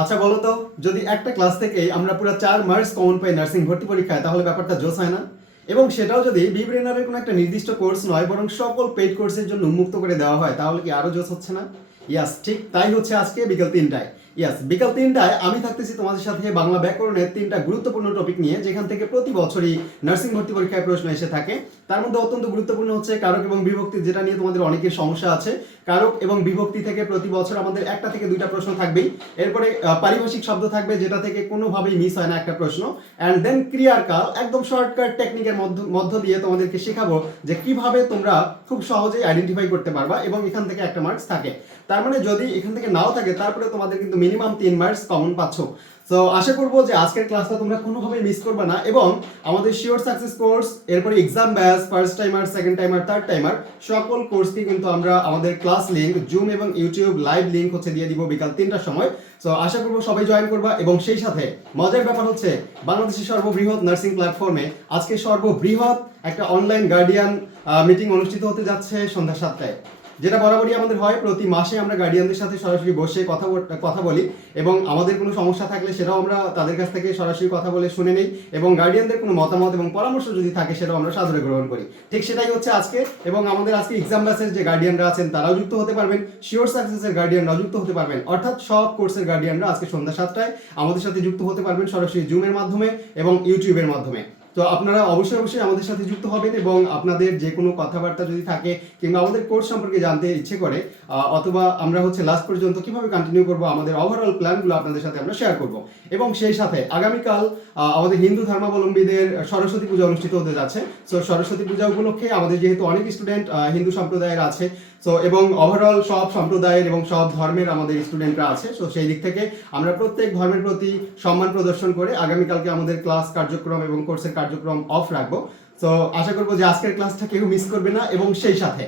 আচ্ছা বলো তো, যদি একটা ক্লাস থেকে আমরা পুরো 4 মার্কস কমন পাই নার্সিং ভর্তি পরীক্ষায়, তাহলে ব্যাপারটা জোস হয় না? এবং সেটাও যদি বি ব্রেনারের কোনো একটা নির্দিষ্ট কোর্স নয়, বরং সকল পেইড কোর্সের জন্য উন্মুক্ত করে দেওয়া হয়, তাহলে কি আরো জোস হচ্ছে না? ইয়াস, ঠিক তাই হচ্ছে আজকে বিকেল 3টায়। ইয়াস, বিকেল 3টায় আমি থাকতেছি তোমাদের সাথে বাংলা ব্যাকরণের 3টা গুরুত্বপূর্ণ টপিক নিয়ে, যেখান থেকে প্রতি বছরই নার্সিং ভর্তি পরীক্ষায় প্রশ্ন এসে থাকে। তার মধ্যে অত্যন্ত গুরুত্বপূর্ণ হচ্ছে কারক এবং বিভক্তি, যেটা নিয়ে তোমাদের অনেকের সমস্যা আছে। কারক এবং বিভক্তি থেকে প্রতি বছর আমাদের একটা থেকে দুইটা প্রশ্ন থাকবেই। এরপরে পারিভাষিক শব্দ থাকবে, যেটা থেকে কোনোভাবেই মিস হয় না একটা প্রশ্ন। অ্যান্ড দেন ক্রিয়ার কাল, একদম শর্টকাট টেকনিকের মধ্য দিয়ে তোমাদেরকে শেখাবো যে কিভাবে তোমরা খুব সহজেই আইডেন্টিফাই করতে পারবা, এবং এখান থেকে একটা মার্কস থাকে। তার মানে যদি এখান থেকে নাও থাকে, তারপরে তোমাদের কিন্তু মিনিমাম 3 মার্কস কমন পাচ্ছ। সো আশা করবো যে আজকের ক্লাসটা তোমরা কোনোভাবেই মিস করবে না, এবং আমাদের শিওর সাকসেস কোর্স, এরপরে exam batch, first timer, second timer, third timer, সকল কোর্সকে কিন্তু আমরা আমাদের ক্লাস লিঙ্ক, জুম এবং ইউটিউব লাইভ লিঙ্ক হচ্ছে দিয়ে দিব বিকাল 3টার সময়। সো আশা করবো সবাই জয়েন করবা। এবং সেই সাথে মজার ব্যাপার হচ্ছে, বাংলাদেশের সর্ববৃহৎ নার্সিং প্ল্যাটফর্মে আজকে সর্ববৃহৎ একটা অনলাইন গার্ডিয়ান মিটিং অনুষ্ঠিত হতে যাচ্ছে সন্ধ্যা 7টায়। যেটা বরাবরই আমাদের হয়, প্রতি মাসে আমরা গার্ডিয়ানদের সাথে সরাসরি বসে কথা বলি, এবং আমাদের কোনো সমস্যা থাকলে সেটাও আমরা তাদের কাছ থেকে সরাসরি কথা বলে শুনে নিই, এবং গার্ডিয়ানদের কোনো মতামত এবং পরামর্শ যদি থাকে সেটাও আমরা সাদরে গ্রহণ করি। ঠিক সেটাই হচ্ছে আজকে। এবং আমাদের আজকে এক্সাম ব্যাচের যে গার্ডিয়ানরা আছেন তারাও যুক্ত হতে পারবেন, শিওর সাকসেসের গার্ডিয়ানরাও যুক্ত হতে পারবেন, অর্থাৎ সব কোর্সের গার্ডিয়ানরা আজকে সন্ধ্যা 7টায় আমাদের সাথে যুক্ত হতে পারবেন, সরাসরি জুমের মাধ্যমে এবং ইউটিউবের মাধ্যমে। তো আপনারা অবশ্যই আমাদের সাথে যুক্ত হবেন, এবং আপনাদের যে কোনো কথাবার্তা যদি থাকে, কিংবা আমাদের কোর্স সম্পর্কে জানতে ইচ্ছে করে, অথবা আমরা হচ্ছে লাস্ট পর্যন্ত কিভাবে কন্টিনিউ করব, আমাদের ওভারঅল প্ল্যানগুলো আপনাদের সাথে আমরা শেয়ার করব। এবং সেই সাথে আগামীকাল আমাদের হিন্দু ধর্মাবলম্বীদের সরস্বতী পূজা অনুষ্ঠিত হতে যাচ্ছে। সো সরস্বতী পূজা উপলক্ষে আমাদের যেহেতু অনেক স্টুডেন্ট হিন্দু সম্প্রদায়ের আছে, সো এবং ওভারঅল সব সম্প্রদায়ের এবং সব ধর্মের আমাদের স্টুডেন্টরা আছে, সো সেই দিক থেকে আমরা প্রত্যেক ধর্মের প্রতি সম্মান প্রদর্শন করে আগামীকালকে আমাদের ক্লাস কার্যক্রম এবং কোর্সের কার্যক্রম অফ রাখবো। সো আশা করবো যে আজকের ক্লাসটা কেউ মিস করবে না। এবং সেই সাথে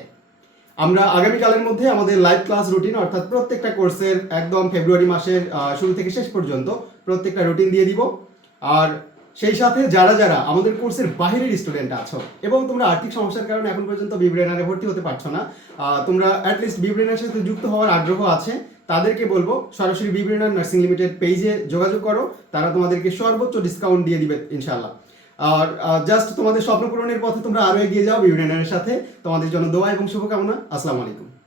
আমরা আগামীকালের মধ্যে আমাদের লাইভ ক্লাস রুটিন, অর্থাৎ প্রত্যেকটা কোর্সের একদম ফেব্রুয়ারি মাসের শুরু থেকে শেষ পর্যন্ত প্রত্যেকটা রুটিন দিয়ে দিব। আর সেই সাথে যারা আমাদের কোর্সের বাহিরের স্টুডেন্ট আছো, এবং তোমরা আর্থিক সমস্যার কারণে এখন পর্যন্ত বি ব্রেনারে ভর্তি হতে পারছো না, তোমরা অ্যাটলিস্ট বি ব্রেনারের সাথে যুক্ত হওয়ার আগ্রহ আছে, তাদেরকে বলবো সরাসরি বি ব্রেনার নার্সিং লিমিটেড পেজে যোগাযোগ করো। তারা তোমাদেরকে সর্বোচ্চ ডিসকাউন্ট দিয়ে দিবে ইনশাআল্লাহ। আর জাস্ট তোমাদের স্বপ্ন পূরণের পথে তোমরা আরো এগিয়ে যাও বি ব্রেনারের সাথে। তোমাদের জন্য দোয়া এবং শুভকামনা। আসসালামু আলাইকুম।